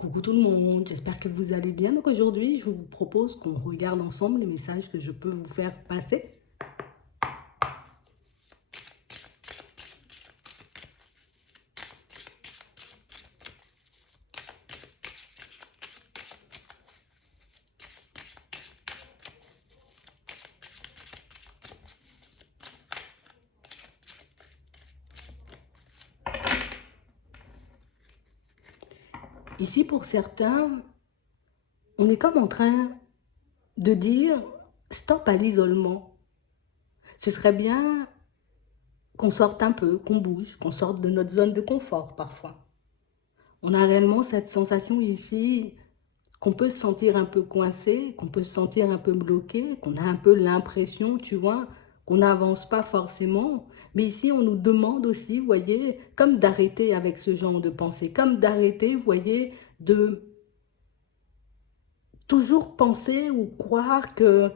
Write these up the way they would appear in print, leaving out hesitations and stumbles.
Coucou tout le monde, j'espère que vous allez bien. Donc aujourd'hui, je vous propose qu'on regarde ensemble les messages que je peux vous faire passer. Ici, pour certains, on est comme en train de dire stop à l'isolement. Ce serait bien qu'on sorte un peu, qu'on bouge, qu'on sorte de notre zone de confort parfois. On a réellement cette sensation ici qu'on peut se sentir un peu coincé, qu'on peut se sentir un peu bloqué, qu'on a un peu l'impression, tu vois, qu'on n'avance pas forcément. Mais ici, on nous demande aussi, vous voyez, comme d'arrêter avec ce genre de pensée, comme d'arrêter, vous voyez, de toujours penser ou croire que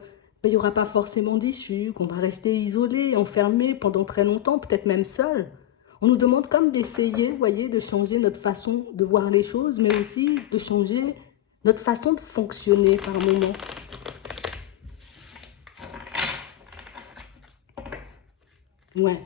il n'y aura pas forcément d'issue, qu'on va rester isolé, enfermé pendant très longtemps, peut-être même seul. On nous demande comme d'essayer, vous voyez, de changer notre façon de voir les choses, mais aussi de changer notre façon de fonctionner par moment. Ouais,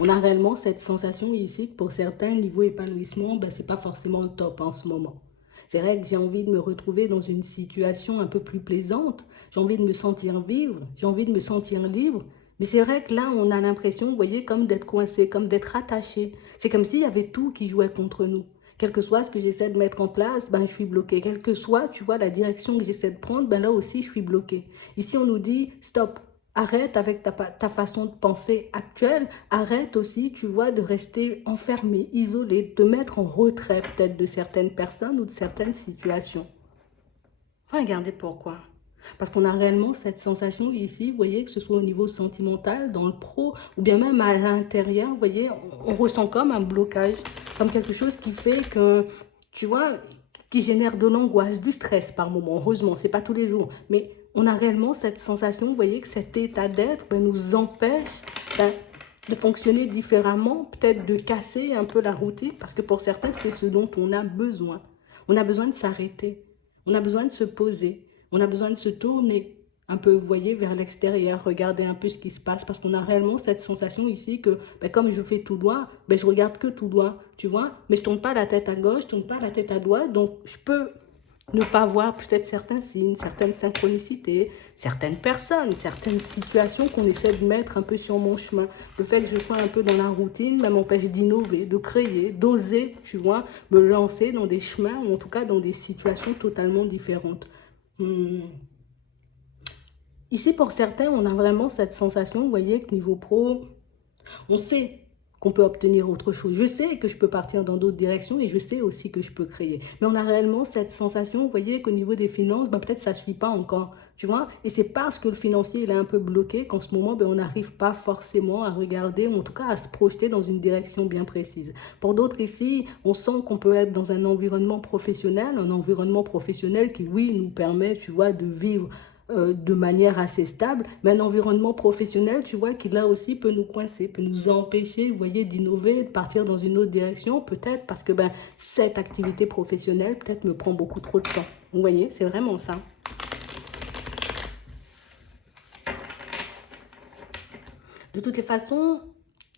on a réellement cette sensation ici que pour certains, niveau épanouissement, ben, ce n'est pas forcément le top en ce moment. C'est vrai que j'ai envie de me retrouver dans une situation un peu plus plaisante, j'ai envie de me sentir vivre, j'ai envie de me sentir libre, mais c'est vrai que là, on a l'impression, vous voyez, comme d'être coincé, comme d'être attaché. C'est comme s'il y avait tout qui jouait contre nous. Quel que soit ce que j'essaie de mettre en place, ben, je suis bloqué. Quelle que soit, tu vois, la direction que j'essaie de prendre, ben, là aussi, je suis bloqué. Ici, on nous dit, stop, arrête avec ta façon de penser actuelle. Arrête aussi, tu vois, de rester enfermé, isolé, de te mettre en retrait peut-être de certaines personnes ou de certaines situations. Regardez pourquoi. Parce qu'on a réellement cette sensation ici, vous voyez, que ce soit au niveau sentimental, dans le pro, ou bien même à l'intérieur, vous voyez, on ressent comme un blocage, comme quelque chose qui fait que, tu vois, qui génère de l'angoisse, du stress par moment. Heureusement, c'est pas tous les jours, mais on a réellement cette sensation, vous voyez, que cet état d'être ben, nous empêche ben, de fonctionner différemment, peut-être de casser un peu la routine, parce que pour certains, c'est ce dont on a besoin. On a besoin de s'arrêter, on a besoin de se poser, on a besoin de se tourner un peu, vous voyez, vers l'extérieur, regarder un peu ce qui se passe, parce qu'on a réellement cette sensation ici que, ben, comme je fais tout droit, ben, je regarde que tout droit, tu vois, mais je ne tourne pas la tête à gauche, je ne tourne pas la tête à droite, donc je peux ne pas voir peut-être certains signes, certaines synchronicités, certaines personnes, certaines situations qu'on essaie de mettre un peu sur mon chemin. Le fait que je sois un peu dans la routine ben, m'empêche d'innover, de créer, d'oser, tu vois, me lancer dans des chemins ou en tout cas dans des situations totalement différentes. Hmm. Ici, pour certains, on a vraiment cette sensation, vous voyez, que niveau pro, on sait qu'on peut obtenir autre chose. Je sais que je peux partir dans d'autres directions et je sais aussi que je peux créer. Mais on a réellement cette sensation, vous voyez, qu'au niveau des finances, ben, peut-être ça ne suit pas encore, tu vois. Et c'est parce que le financier il est un peu bloqué qu'en ce moment, ben, on n'arrive pas forcément à regarder, ou en tout cas à se projeter dans une direction bien précise. Pour d'autres ici, on sent qu'on peut être dans un environnement professionnel qui, oui, nous permet, tu vois, de vivre de manière assez stable, mais un environnement professionnel, tu vois, qui là aussi peut nous coincer, peut nous empêcher, vous voyez, d'innover, de partir dans une autre direction, peut-être parce que ben, cette activité professionnelle, peut-être me prend beaucoup trop de temps. Vous voyez, c'est vraiment ça. De toutes les façons,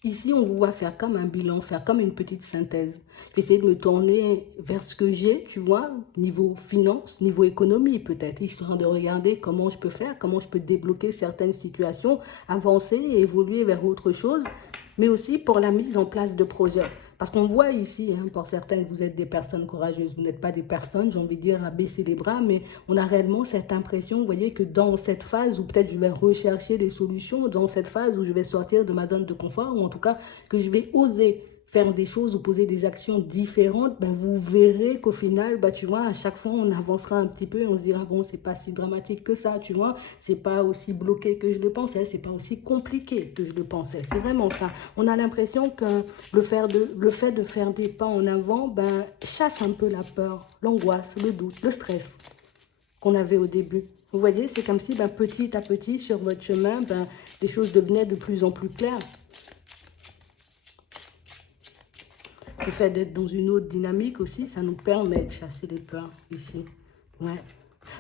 ici, on vous voit faire comme un bilan, faire comme une petite synthèse. Je vais essayer de me tourner vers ce que j'ai, tu vois, niveau finance, niveau économie peut-être, histoire de regarder comment je peux faire, comment je peux débloquer certaines situations, avancer et évoluer vers autre chose, mais aussi pour la mise en place de projets. Parce qu'on voit ici, hein, pour certains, que vous êtes des personnes courageuses. Vous n'êtes pas des personnes, j'ai envie de dire, à baisser les bras, mais on a réellement cette impression, vous voyez, que dans cette phase où peut-être je vais rechercher des solutions, dans cette phase où je vais sortir de ma zone de confort, ou en tout cas que je vais oser faire des choses ou poser des actions différentes, ben vous verrez qu'au final, ben tu vois, à chaque fois, on avancera un petit peu et on se dira, bon, c'est pas si dramatique que ça, tu vois, c'est pas aussi bloqué que je le pensais, c'est pas aussi compliqué que je le pensais. C'est vraiment ça. On a l'impression que le fait de faire des pas en avant, ben, chasse un peu la peur, l'angoisse, le doute, le stress qu'on avait au début. Vous voyez, c'est comme si ben, petit à petit, sur votre chemin, ben, des choses devenaient de plus en plus claires. Le fait d'être dans une autre dynamique aussi, ça nous permet de chasser les peurs ici. Ouais.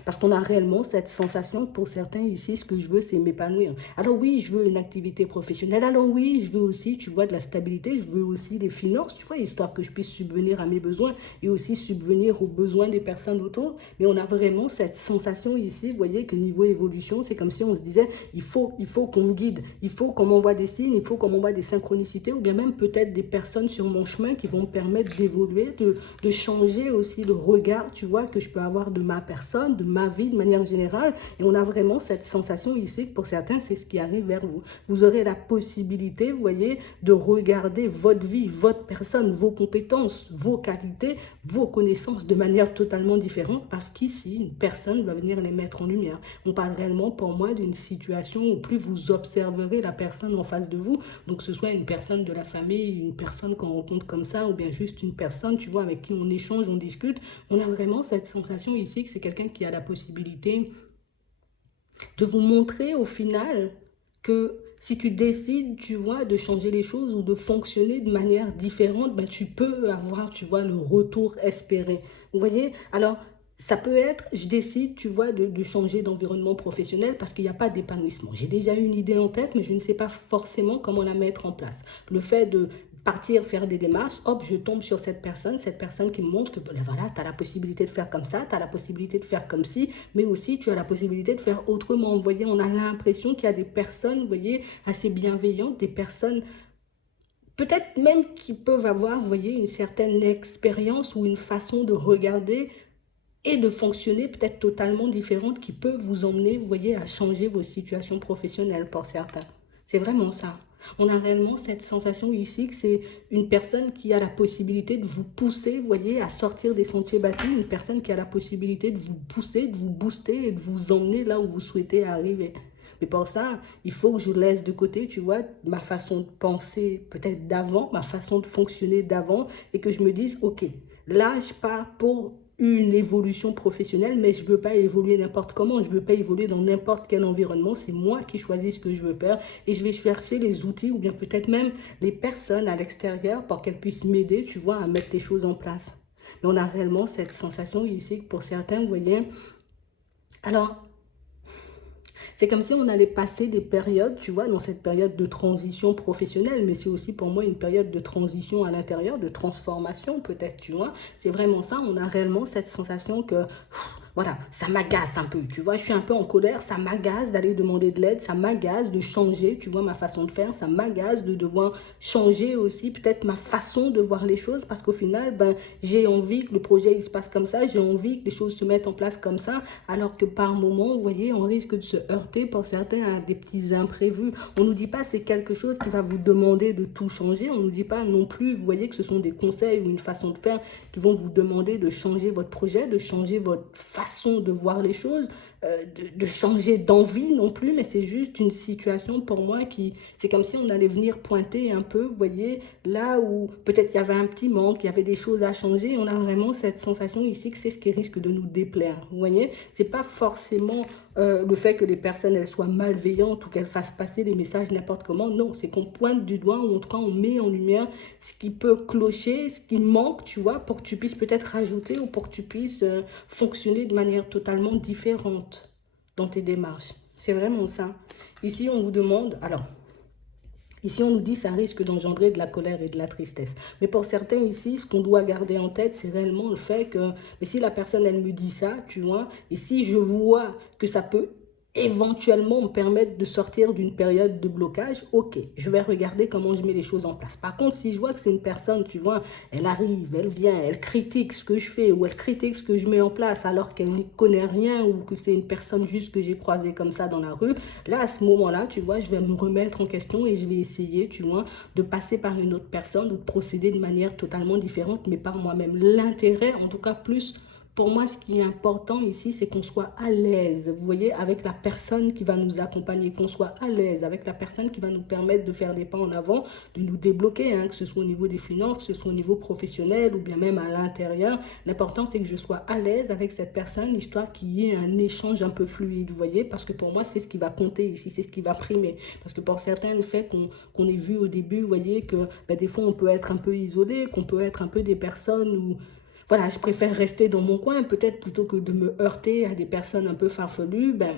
Parce qu'on a réellement cette sensation que pour certains ici, ce que je veux, c'est m'épanouir. Alors oui, je veux une activité professionnelle. Alors oui, je veux aussi, tu vois, de la stabilité. Je veux aussi des finances, tu vois, histoire que je puisse subvenir à mes besoins et aussi subvenir aux besoins des personnes autour. Mais on a vraiment cette sensation ici, vous voyez, que niveau évolution, c'est comme si on se disait, il faut qu'on me guide, il faut qu'on m'envoie des signes, il faut qu'on m'envoie des synchronicités ou bien même peut-être des personnes sur mon chemin qui vont me permettre d'évoluer, de changer aussi le regard, tu vois, que je peux avoir de ma personne, de ma vie de manière générale. Et on a vraiment cette sensation ici que pour certains, c'est ce qui arrive vers vous. Vous aurez la possibilité, vous voyez, de regarder votre vie, votre personne, vos compétences, vos qualités, vos connaissances de manière totalement différente parce qu'ici, une personne va venir les mettre en lumière. On parle réellement pour moi d'une situation où plus vous observerez la personne en face de vous, donc que ce soit une personne de la famille, une personne qu'on rencontre comme ça ou bien juste une personne, tu vois, avec qui on échange, on discute, on a vraiment cette sensation ici que c'est quelqu'un qui a la possibilité de vous montrer au final que si tu décides, tu vois, de changer les choses ou de fonctionner de manière différente, ben, tu peux avoir, tu vois, le retour espéré. Vous voyez? Alors, ça peut être, je décide, tu vois, de changer d'environnement professionnel parce qu'il n'y a pas d'épanouissement. J'ai déjà une idée en tête, mais je ne sais pas forcément comment la mettre en place. Le fait de partir faire des démarches, hop, je tombe sur cette personne qui me montre que ben, voilà, tu as la possibilité de faire comme ça, tu as la possibilité de faire comme ci, mais aussi tu as la possibilité de faire autrement. Vous voyez, on a l'impression qu'il y a des personnes, vous voyez, assez bienveillantes, des personnes peut-être même qui peuvent avoir, vous voyez, une certaine expérience ou une façon de regarder et de fonctionner peut-être totalement différente qui peut vous emmener, vous voyez, à changer vos situations professionnelles pour certains. C'est vraiment ça. On a réellement cette sensation ici que c'est une personne qui a la possibilité de vous pousser, vous voyez, à sortir des sentiers battus, une personne qui a la possibilité de vous pousser, de vous booster et de vous emmener là où vous souhaitez arriver. Mais pour ça, il faut que je laisse de côté, tu vois, ma façon de penser peut-être d'avant, ma façon de fonctionner d'avant et que je me dise, ok, là, je pars pour une évolution professionnelle, mais je ne veux pas évoluer n'importe comment, je ne veux pas évoluer dans n'importe quel environnement, c'est moi qui choisis ce que je veux faire et je vais chercher les outils ou bien peut-être même les personnes à l'extérieur pour qu'elles puissent m'aider, tu vois, à mettre les choses en place. Mais on a réellement cette sensation ici que pour certains, vous voyez, alors, c'est comme si on allait passer des périodes, tu vois, dans cette période de transition professionnelle, mais c'est aussi pour moi une période de transition à l'intérieur, de transformation peut-être, tu vois. C'est vraiment ça, on a réellement cette sensation que voilà, ça m'agace un peu, tu vois, je suis un peu en colère, ça m'agace d'aller demander de l'aide, ça m'agace de changer, tu vois, ma façon de faire, ça m'agace de devoir changer aussi peut-être ma façon de voir les choses parce qu'au final, ben, j'ai envie que le projet il se passe comme ça, j'ai envie que les choses se mettent en place comme ça, alors que par moment, vous voyez, on risque de se heurter pour certains à des petits imprévus. On ne nous dit pas c'est quelque chose qui va vous demander de tout changer, on ne nous dit pas non plus, vous voyez, que ce sont des conseils ou une façon de faire qui vont vous demander de changer votre projet, de changer votre façon de voir les choses, de changer d'envie non plus, mais c'est juste une situation pour moi qui, c'est comme si on allait venir pointer un peu, vous voyez, là où peut-être il y avait un petit manque, il y avait des choses à changer, et on a vraiment cette sensation ici que c'est ce qui risque de nous déplaire, vous voyez, c'est pas forcément le fait que les personnes elles soient malveillantes ou qu'elles fassent passer les messages n'importe comment, non, c'est qu'on pointe du doigt ou en tout cas on met en lumière ce qui peut clocher, ce qui manque, tu vois, pour que tu puisses peut-être rajouter ou pour que tu puisses fonctionner de manière totalement différente dans tes démarches. C'est vraiment ça. Ici, on vous demande, alors, ici, on nous dit que ça risque d'engendrer de la colère et de la tristesse. Mais pour certains ici, ce qu'on doit garder en tête, c'est réellement le fait que, mais si la personne, elle me dit ça, tu vois, et si je vois que ça peut éventuellement me permettre de sortir d'une période de blocage, ok, je vais regarder comment je mets les choses en place. Par contre, si je vois que c'est une personne, tu vois, elle arrive, elle vient, elle critique ce que je fais ou elle critique ce que je mets en place alors qu'elle n'y connaît rien ou que c'est une personne juste que j'ai croisée comme ça dans la rue, là, à ce moment-là, tu vois, je vais me remettre en question et je vais essayer, tu vois, de passer par une autre personne ou de procéder de manière totalement différente, mais par moi-même. L'intérêt, en tout cas, plus Pour moi, ce qui est important ici, c'est qu'on soit à l'aise, vous voyez, avec la personne qui va nous accompagner, qu'on soit à l'aise avec la personne qui va nous permettre de faire des pas en avant, de nous débloquer, hein, que ce soit au niveau des finances, que ce soit au niveau professionnel ou bien même à l'intérieur. L'important, c'est que je sois à l'aise avec cette personne, histoire qu'il y ait un échange un peu fluide, vous voyez, parce que pour moi, c'est ce qui va compter ici, c'est ce qui va primer. Parce que pour certains, le fait qu'on ait vu au début, vous voyez, que ben, des fois, on peut être un peu isolé, qu'on peut être un peu des personnes où voilà, je préfère rester dans mon coin, peut-être plutôt que de me heurter à des personnes un peu farfelues, ben,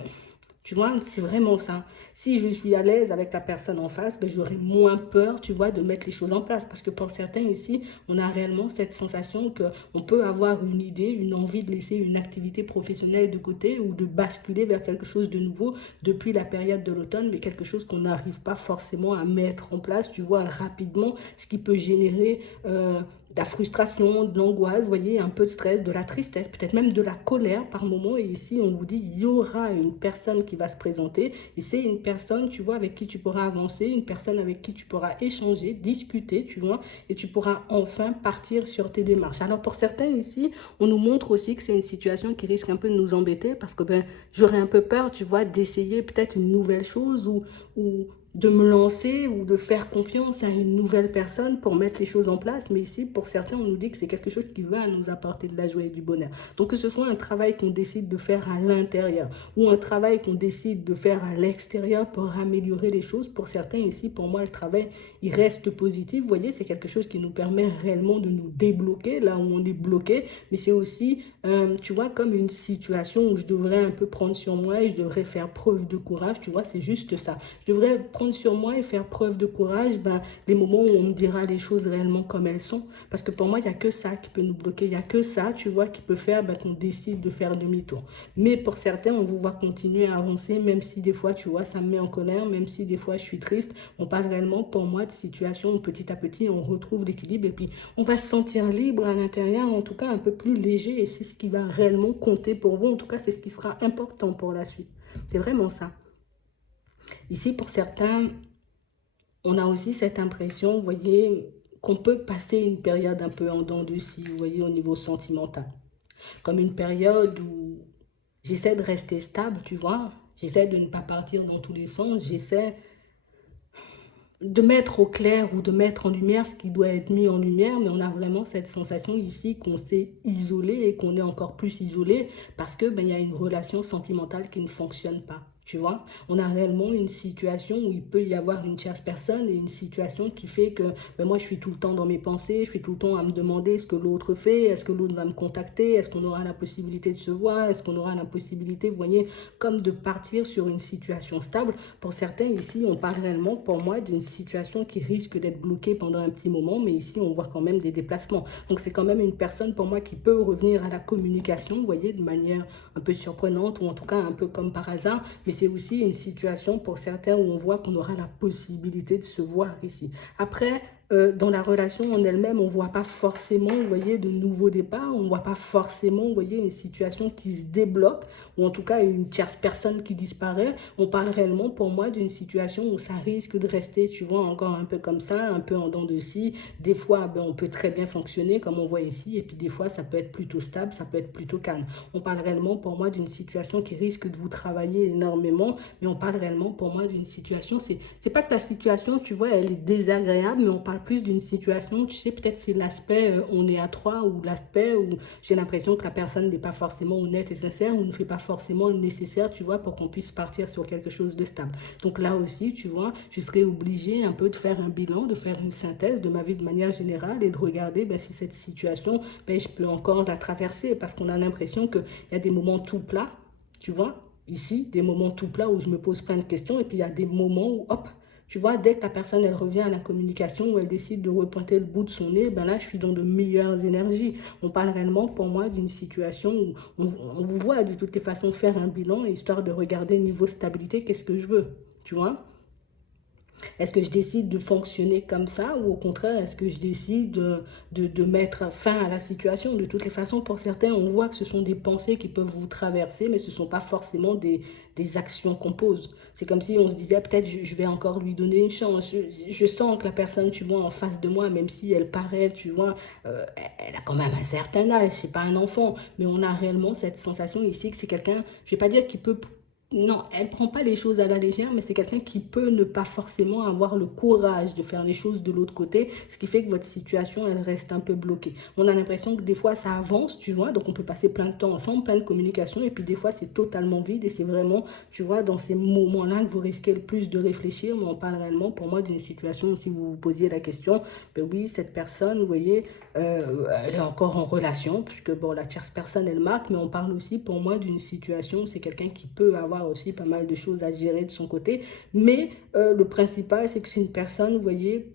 tu vois, c'est vraiment ça. Si je suis à l'aise avec la personne en face, ben, j'aurai moins peur, tu vois, de mettre les choses en place. Parce que pour certains ici, on a réellement cette sensation qu'on peut avoir une idée, une envie de laisser une activité professionnelle de côté ou de basculer vers quelque chose de nouveau depuis la période de l'automne, mais quelque chose qu'on n'arrive pas forcément à mettre en place, tu vois, rapidement, ce qui peut générer de la frustration, de l'angoisse, vous voyez, un peu de stress, de la tristesse, peut-être même de la colère par moment. Et ici, on vous dit, il y aura une personne qui va se présenter. Et c'est une personne, tu vois, avec qui tu pourras avancer, une personne avec qui tu pourras échanger, discuter, tu vois, et tu pourras enfin partir sur tes démarches. Alors pour certains ici, on nous montre aussi que c'est une situation qui risque un peu de nous embêter parce que ben, j'aurais un peu peur, tu vois, d'essayer peut-être une nouvelle chose ou de me lancer ou de faire confiance à une nouvelle personne pour mettre les choses en place. Mais ici, pour certains, on nous dit que c'est quelque chose qui va nous apporter de la joie et du bonheur. Donc que ce soit un travail qu'on décide de faire à l'intérieur ou un travail qu'on décide de faire à l'extérieur pour améliorer les choses, pour certains ici, pour moi, le travail, il reste positif. Vous voyez, c'est quelque chose qui nous permet réellement de nous débloquer là où on est bloqué. Mais c'est aussi, tu vois, comme une situation où je devrais un peu prendre sur moi et je devrais faire preuve de courage. Tu vois, c'est juste ça. Je devrais prendre sur moi et faire preuve de courage, ben, les moments où on me dira les choses réellement comme elles sont. Parce que pour moi, il n'y a que ça qui peut nous bloquer. Il n'y a que ça, tu vois, qui peut faire ben, qu'on décide de faire demi-tour. Mais pour certains, on vous voit continuer à avancer, même si des fois, tu vois, ça me met en colère, même si des fois, je suis triste. On parle réellement, pour moi, de situation où petit à petit, on retrouve l'équilibre et puis on va se sentir libre à l'intérieur, en tout cas un peu plus léger. Et c'est ce qui va réellement compter pour vous. En tout cas, c'est ce qui sera important pour la suite. C'est vraiment ça. Ici, pour certains, on a aussi cette impression, vous voyez, qu'on peut passer une période un peu en dents de scie, vous voyez, au niveau sentimental. Comme une période où j'essaie de rester stable, tu vois. J'essaie de ne pas partir dans tous les sens. J'essaie de mettre au clair ou de mettre en lumière ce qui doit être mis en lumière, mais on a vraiment cette sensation ici qu'on s'est isolé et qu'on est encore plus isolé parce que ben, y a une relation sentimentale qui ne fonctionne pas. Tu vois, on a réellement une situation où il peut y avoir une tierce personne et une situation qui fait que ben moi je suis tout le temps dans mes pensées, je suis tout le temps à me demander ce que l'autre fait, est-ce que l'autre va me contacter, est-ce qu'on aura la possibilité de se voir, est-ce qu'on aura la possibilité, vous voyez, comme de partir sur une situation stable. Pour certains ici, on parle réellement pour moi d'une situation qui risque d'être bloquée pendant un petit moment, mais ici on voit quand même des déplacements. Donc c'est quand même une personne pour moi qui peut revenir à la communication, vous voyez, de manière un peu surprenante ou en tout cas un peu comme par hasard, mais c'est aussi une situation pour certains où on voit qu'on aura la possibilité de se voir ici. Après, dans la relation en elle-même, on ne voit pas forcément, vous voyez, de nouveaux départs, on ne voit pas forcément, vous voyez, une situation qui se débloque, ou en tout cas une tierce personne qui disparaît. On parle réellement, pour moi, d'une situation où ça risque de rester, tu vois, encore un peu comme ça, un peu en dents de scie. Des fois, ben, on peut très bien fonctionner, comme on voit ici, et puis des fois, ça peut être plutôt stable, ça peut être plutôt calme. On parle réellement, pour moi, d'une situation qui risque de vous travailler énormément, mais on parle réellement, pour moi, d'une situation, c'est pas que la situation, tu vois, elle est désagréable, mais on parle plus d'une situation, tu sais, peut-être c'est l'aspect on est à trois ou l'aspect où j'ai l'impression que la personne n'est pas forcément honnête et sincère ou ne fait pas forcément le nécessaire, tu vois, pour qu'on puisse partir sur quelque chose de stable. Donc là aussi, tu vois, je serais obligée un peu de faire un bilan, de faire une synthèse de ma vie de manière générale et de regarder ben, si cette situation, ben, je peux encore la traverser parce qu'on a l'impression qu'il y a des moments tout plats, tu vois, ici, des moments tout plats où je me pose plein de questions et puis il y a des moments où, hop, tu vois, dès que la personne, elle revient à la communication, où elle décide de repointer le bout de son nez, ben là, je suis dans de meilleures énergies. On parle réellement, pour moi, d'une situation où on vous voit de toutes les façons faire un bilan, histoire de regarder niveau stabilité, qu'est-ce que je veux, tu vois. Est-ce que je décide de fonctionner comme ça ou au contraire, est-ce que je décide de mettre fin à la situation? De toutes les façons, pour certains, on voit que ce sont des pensées qui peuvent vous traverser, mais ce ne sont pas forcément des actions qu'on pose. C'est comme si on se disait, peut-être je vais encore lui donner une chance. Je sens que la personne, tu vois, en face de moi, même si elle paraît, tu vois, euh, elle a quand même un certain âge, c'est pas un enfant, mais on a réellement cette sensation ici que c'est quelqu'un, je vais pas dire qui peut. Non, elle ne prend pas les choses à la légère, mais c'est quelqu'un qui peut ne pas forcément avoir le courage de faire les choses de l'autre côté, ce qui fait que votre situation, elle reste un peu bloquée. On a l'impression que des fois, ça avance, tu vois, donc on peut passer plein de temps ensemble, plein de communication, et puis des fois, c'est totalement vide, et c'est vraiment, tu vois, dans ces moments-là que vous risquez le plus de réfléchir, mais on parle réellement, pour moi, d'une situation où si vous vous posiez la question, ben oui, cette personne, vous voyez, elle est encore en relation, puisque bon, la tierce personne, elle marque, mais on parle aussi pour moi d'une situation où c'est quelqu'un qui peut avoir aussi pas mal de choses à gérer de son côté, mais le principal, c'est que c'est une personne, vous voyez,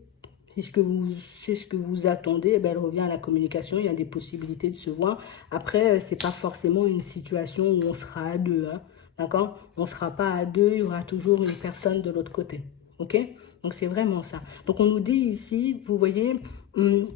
c'est ce que vous attendez, eh ben, elle revient à la communication, il y a des possibilités de se voir. Après, c'est pas forcément une situation où on sera à deux, hein, d'accord? On ne sera pas à deux, il y aura toujours une personne de l'autre côté, ok? Donc c'est vraiment ça. Donc on nous dit ici, vous voyez, hum,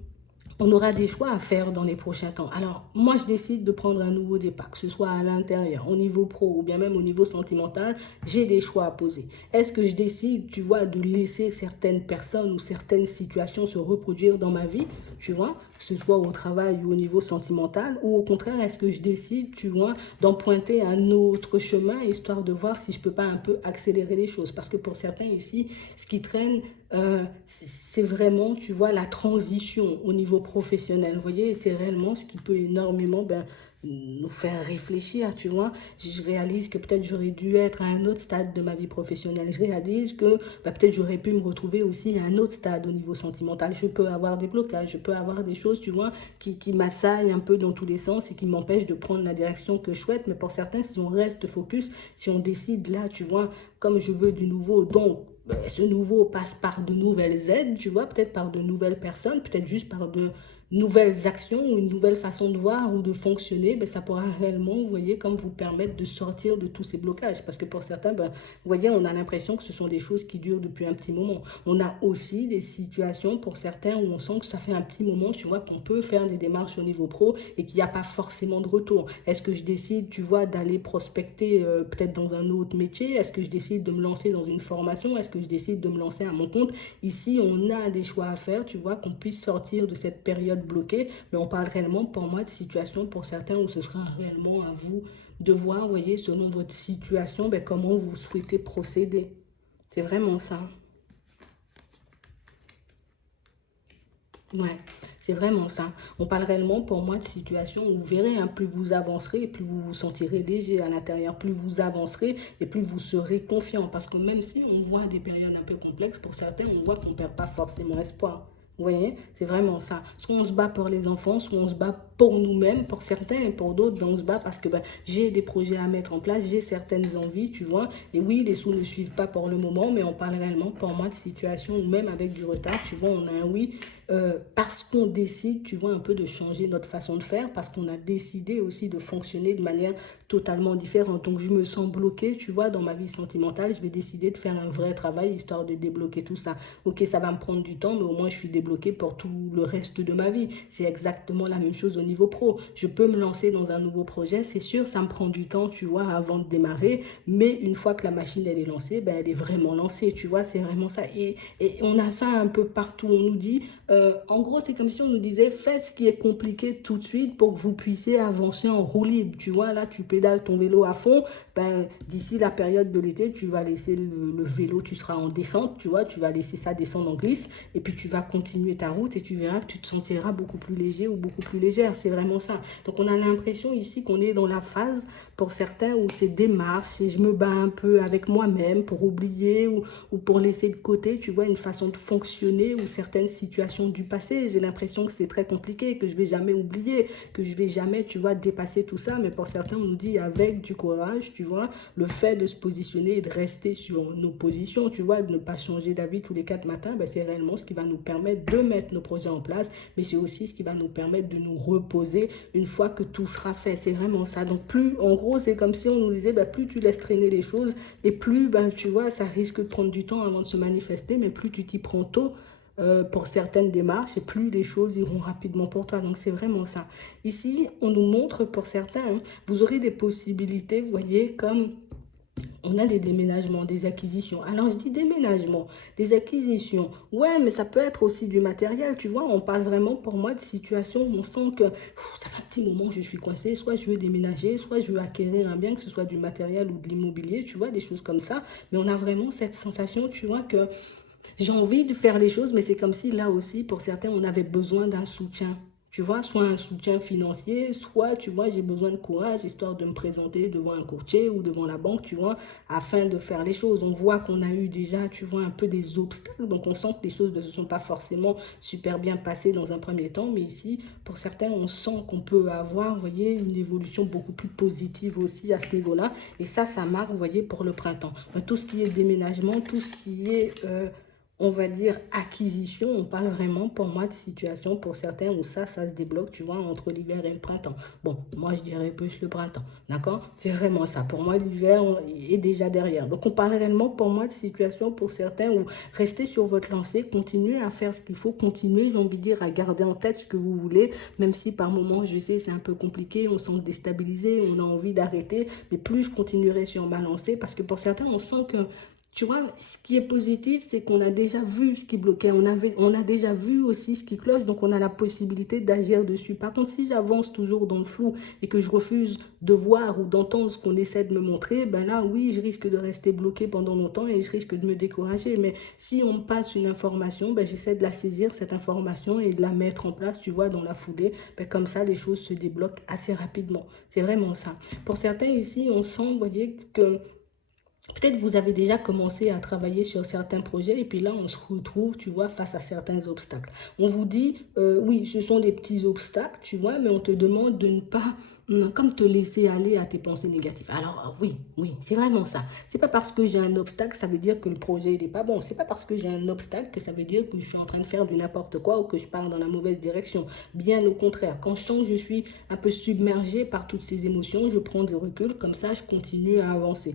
on aura des choix à faire dans les prochains temps. Alors, moi, je décide de prendre un nouveau départ, que ce soit à l'intérieur, au niveau pro ou bien même au niveau sentimental, j'ai des choix à poser. Est-ce que je décide, tu vois, de laisser certaines personnes ou certaines situations se reproduire dans ma vie, tu vois, que ce soit au travail ou au niveau sentimental, ou au contraire, est-ce que je décide, tu vois, d'emprunter un autre chemin, histoire de voir si je peux pas un peu accélérer les choses. Parce que pour certains ici, ce qui traîne, c'est vraiment, tu vois, la transition au niveau professionnel. Vous voyez, c'est réellement ce qui peut énormément nous faire réfléchir, tu vois. Je réalise que peut-être j'aurais dû être à un autre stade de ma vie professionnelle. Je réalise que peut-être j'aurais pu me retrouver aussi à un autre stade au niveau sentimental. Je peux avoir des blocages, je peux avoir des choses, tu vois, qui m'assaillent un peu dans tous les sens et qui m'empêchent de prendre la direction que je souhaite. Mais pour certains, si on reste focus, si on décide là, tu vois, comme je veux du nouveau, donc ce nouveau passe par de nouvelles aides, tu vois, peut-être par de nouvelles personnes, peut-être juste par de nouvelles actions ou une nouvelle façon de voir ou de fonctionner, ça pourra réellement, vous voyez, comme vous permettre de sortir de tous ces blocages. Parce que pour certains, vous voyez, on a l'impression que ce sont des choses qui durent depuis un petit moment. On a aussi des situations pour certains où on sent que ça fait un petit moment, tu vois, qu'on peut faire des démarches au niveau pro et qu'il n'y a pas forcément de retour. Est-ce que je décide, tu vois, d'aller prospecter peut-être dans un autre métier? Est-ce que je décide de me lancer dans une formation? Est-ce que je décide de me lancer à mon compte? Ici, on a des choix à faire, tu vois, qu'on puisse sortir de cette période bloquée, mais on parle réellement pour moi de situation pour certains où ce sera réellement à vous de voir, vous voyez, selon votre situation, comment vous souhaitez procéder. C'est vraiment ça. Ouais, c'est vraiment ça. On parle réellement pour moi de situation où vous verrez, hein, plus vous avancerez, plus vous vous sentirez léger à l'intérieur, plus vous avancerez et plus vous serez confiant. Parce que même si on voit des périodes un peu complexes, pour certains, on voit qu'on ne perd pas forcément espoir. Vous voyez, c'est vraiment ça. Soit on se bat pour les enfants, soit on se bat pour nous-mêmes, pour certains et pour d'autres, on se bat parce que j'ai des projets à mettre en place, j'ai certaines envies, tu vois. Et oui, les sous ne suivent pas pour le moment, mais on parle réellement pour moi de situation où même avec du retard, tu vois, on a un oui parce qu'on décide, tu vois, un peu de changer notre façon de faire, parce qu'on a décidé aussi de fonctionner de manière totalement différente. Donc je me sens bloquée, tu vois, dans ma vie sentimentale, je vais décider de faire un vrai travail histoire de débloquer tout ça. Ok, ça va me prendre du temps, mais au moins je suis débloquée pour tout le reste de ma vie. C'est exactement la même chose au niveau pro. Je peux me lancer dans un nouveau projet, c'est sûr, ça me prend du temps, tu vois, avant de démarrer, mais une fois que la machine, elle est lancée, elle est vraiment lancée, tu vois, c'est vraiment ça. Et on a ça un peu partout, on nous dit, en gros, c'est comme si on nous disait, faites ce qui est compliqué tout de suite pour que vous puissiez avancer en roue libre. Tu vois, là, tu pédales ton vélo à fond. D'ici la période de l'été, tu vas laisser le vélo, tu seras en descente, tu vois, tu vas laisser ça descendre en glisse. Et puis, tu vas continuer ta route et tu verras que tu te sentiras beaucoup plus léger ou beaucoup plus légère. C'est vraiment ça. Donc, on a l'impression ici qu'on est dans la phase, pour certains, où c'est démarche et je me bats un peu avec moi-même pour oublier ou pour laisser de côté, tu vois, une façon de fonctionner ou certaines situations du passé. J'ai l'impression que c'est très compliqué, que je vais jamais oublier, que je vais jamais, tu vois, dépasser tout ça. Mais pour certains, on nous dit avec du courage, tu vois, le fait de se positionner et de rester sur nos positions, tu vois, de ne pas changer d'avis tous les 4 matins, c'est réellement ce qui va nous permettre de mettre nos projets en place, mais c'est aussi ce qui va nous permettre de nous reposer reposer une fois que tout sera fait. C'est vraiment ça. Donc plus, en gros, c'est comme si on nous disait, bah, plus tu laisses traîner les choses et plus, ben, tu vois, ça risque de prendre du temps avant de se manifester, mais plus tu t'y prends tôt, pour certaines démarches et plus les choses iront rapidement pour toi. Donc c'est vraiment ça. Ici, on nous montre pour certains, hein, vous aurez des possibilités, vous voyez, comme on a des déménagements, des acquisitions. Alors je dis déménagement, des acquisitions. Ouais, mais ça peut être aussi du matériel, tu vois. On parle vraiment pour moi de situations où on sent que ça fait un petit moment que je suis coincée. Soit je veux déménager, soit je veux acquérir un bien, que ce soit du matériel ou de l'immobilier, tu vois, des choses comme ça. Mais on a vraiment cette sensation, tu vois, que j'ai envie de faire les choses, mais c'est comme si là aussi, pour certains, on avait besoin d'un soutien. Tu vois, soit un soutien financier, soit, tu vois, j'ai besoin de courage, histoire de me présenter devant un courtier ou devant la banque, tu vois, afin de faire les choses. On voit qu'on a eu déjà, tu vois, un peu des obstacles, donc on sent que les choses ne se sont pas forcément super bien passées dans un premier temps, mais ici, pour certains, on sent qu'on peut avoir, vous voyez, une évolution beaucoup plus positive aussi à ce niveau-là, et ça marque, vous voyez, pour le printemps. Tout ce qui est déménagement, tout ce qui est on va dire acquisition, on parle vraiment pour moi de situation pour certains où ça se débloque, tu vois, entre l'hiver et le printemps. Bon, moi je dirais plus le printemps, d'accord? C'est vraiment ça. Pour moi, l'hiver est déjà derrière. Donc on parle réellement pour moi de situation pour certains où restez sur votre lancée, continuez à faire ce qu'il faut, continuez, j'ai envie de dire, à garder en tête ce que vous voulez, même si par moments, je sais, c'est un peu compliqué, on sent déstabilisé, on a envie d'arrêter, mais plus je continuerai sur ma lancée, parce que pour certains, on sent que tu vois, ce qui est positif, c'est qu'on a déjà vu ce qui bloquait, on a déjà vu aussi ce qui cloche, donc on a la possibilité d'agir dessus. Par contre, si j'avance toujours dans le flou et que je refuse de voir ou d'entendre ce qu'on essaie de me montrer, ben là, oui, je risque de rester bloqué pendant longtemps et je risque de me décourager. Mais si on me passe une information, ben j'essaie de la saisir, cette information, et de la mettre en place, tu vois, dans la foulée. Ben comme ça, les choses se débloquent assez rapidement. C'est vraiment ça. Pour certains ici, on sent, vous voyez, que peut-être vous avez déjà commencé à travailler sur certains projets et puis là, on se retrouve, tu vois, face à certains obstacles. On vous dit, oui, ce sont des petits obstacles, tu vois, mais on te demande de ne pas, comme te laisser aller à tes pensées négatives. Alors, oui, oui, c'est vraiment ça. C'est pas parce que j'ai un obstacle, ça veut dire que le projet n'est pas bon. C'est pas parce que j'ai un obstacle que ça veut dire que je suis en train de faire du n'importe quoi ou que je pars dans la mauvaise direction. Bien au contraire, quand je sens que je suis un peu submergée par toutes ces émotions, je prends du recul, comme ça, je continue à avancer.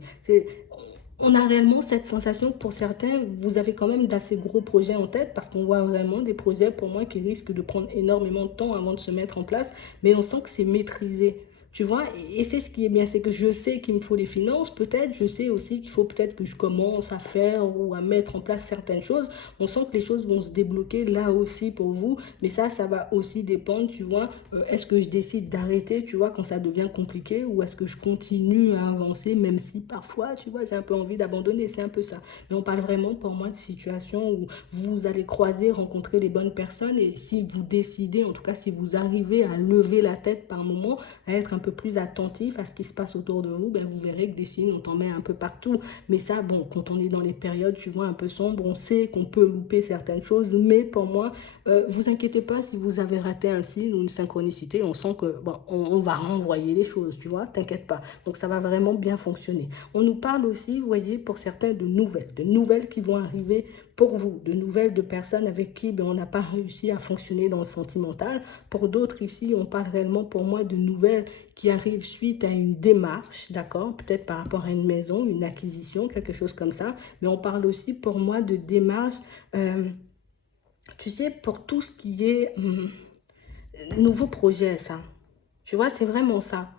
On a réellement cette sensation que pour certains, vous avez quand même d'assez gros projets en tête parce qu'on voit vraiment des projets pour moi qui risquent de prendre énormément de temps avant de se mettre en place, mais on sent que c'est maîtrisé. Tu vois, et c'est ce qui est bien, c'est que je sais qu'il me faut les finances, peut-être, je sais aussi qu'il faut peut-être que je commence à faire ou à mettre en place certaines choses. On sent que les choses vont se débloquer là aussi pour vous, mais ça va aussi dépendre, tu vois, est-ce que je décide d'arrêter, tu vois, quand ça devient compliqué, ou est-ce que je continue à avancer, même si parfois, tu vois, j'ai un peu envie d'abandonner, c'est un peu ça. Mais on parle vraiment pour moi de situations où vous allez croiser, rencontrer les bonnes personnes, et si vous décidez, en tout cas si vous arrivez à lever la tête par moment, à être un peu plus attentif à ce qui se passe autour de vous, ben vous verrez que des signes, on t'en met un peu partout. Mais ça, bon, quand on est dans les périodes, tu vois, un peu sombres, on sait qu'on peut louper certaines choses, mais pour moi, vous inquiétez pas si vous avez raté un signe ou une synchronicité, on sent que, bon, on va renvoyer les choses, tu vois, t'inquiète pas. Donc ça va vraiment bien fonctionner. On nous parle aussi, vous voyez, pour certains de nouvelles qui vont arriver pour vous, de nouvelles de personnes avec qui ben, on n'a pas réussi à fonctionner dans le sentimental. Pour d'autres ici, on parle réellement pour moi de nouvelles qui arrivent suite à une démarche, d'accord? Peut-être par rapport à une maison, une acquisition, quelque chose comme ça. Mais on parle aussi pour moi de démarche, tu sais, pour tout ce qui est nouveau projet, ça. Tu vois, c'est vraiment ça.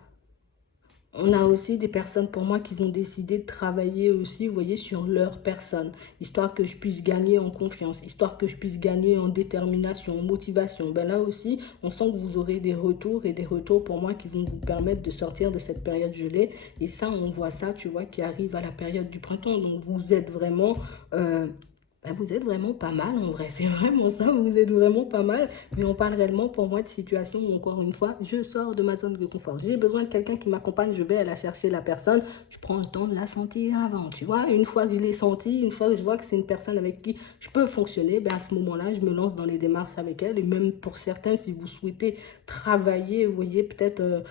On a aussi des personnes pour moi qui vont décider de travailler aussi, vous voyez, sur leur personne, histoire que je puisse gagner en confiance, histoire que je puisse gagner en détermination, en motivation. Ben là aussi, on sent que vous aurez des retours et des retours pour moi qui vont vous permettre de sortir de cette période gelée. Et ça, on voit ça, tu vois, qui arrive à la période du printemps. Donc vous êtes vraiment... ben, vous êtes vraiment pas mal en vrai, c'est vraiment ça, vous êtes vraiment pas mal, mais on parle réellement pour moi de situation où encore une fois, je sors de ma zone de confort. J'ai besoin de quelqu'un qui m'accompagne, je vais aller chercher la personne, je prends le temps de la sentir avant, tu vois. Une fois que je l'ai sentie, une fois que je vois que c'est une personne avec qui je peux fonctionner, ben à ce moment-là, je me lance dans les démarches avec elle. Et même pour certains, si vous souhaitez travailler, vous voyez, peut-être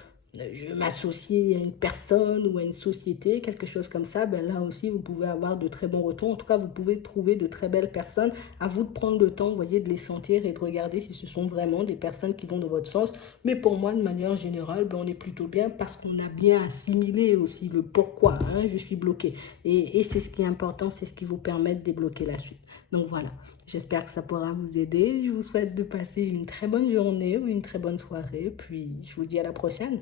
je m'associe à une personne ou à une société, quelque chose comme ça, ben là aussi, vous pouvez avoir de très bons retours. En tout cas, vous pouvez trouver de très belles personnes. À vous de prendre le temps, vous voyez, de les sentir et de regarder si ce sont vraiment des personnes qui vont dans votre sens. Mais pour moi, de manière générale, ben on est plutôt bien parce qu'on a bien assimilé aussi le pourquoi, hein, je suis bloqué. Et c'est ce qui est important, c'est ce qui vous permet de débloquer la suite. Donc voilà, j'espère que ça pourra vous aider. Je vous souhaite de passer une très bonne journée ou une très bonne soirée. Puis je vous dis à la prochaine.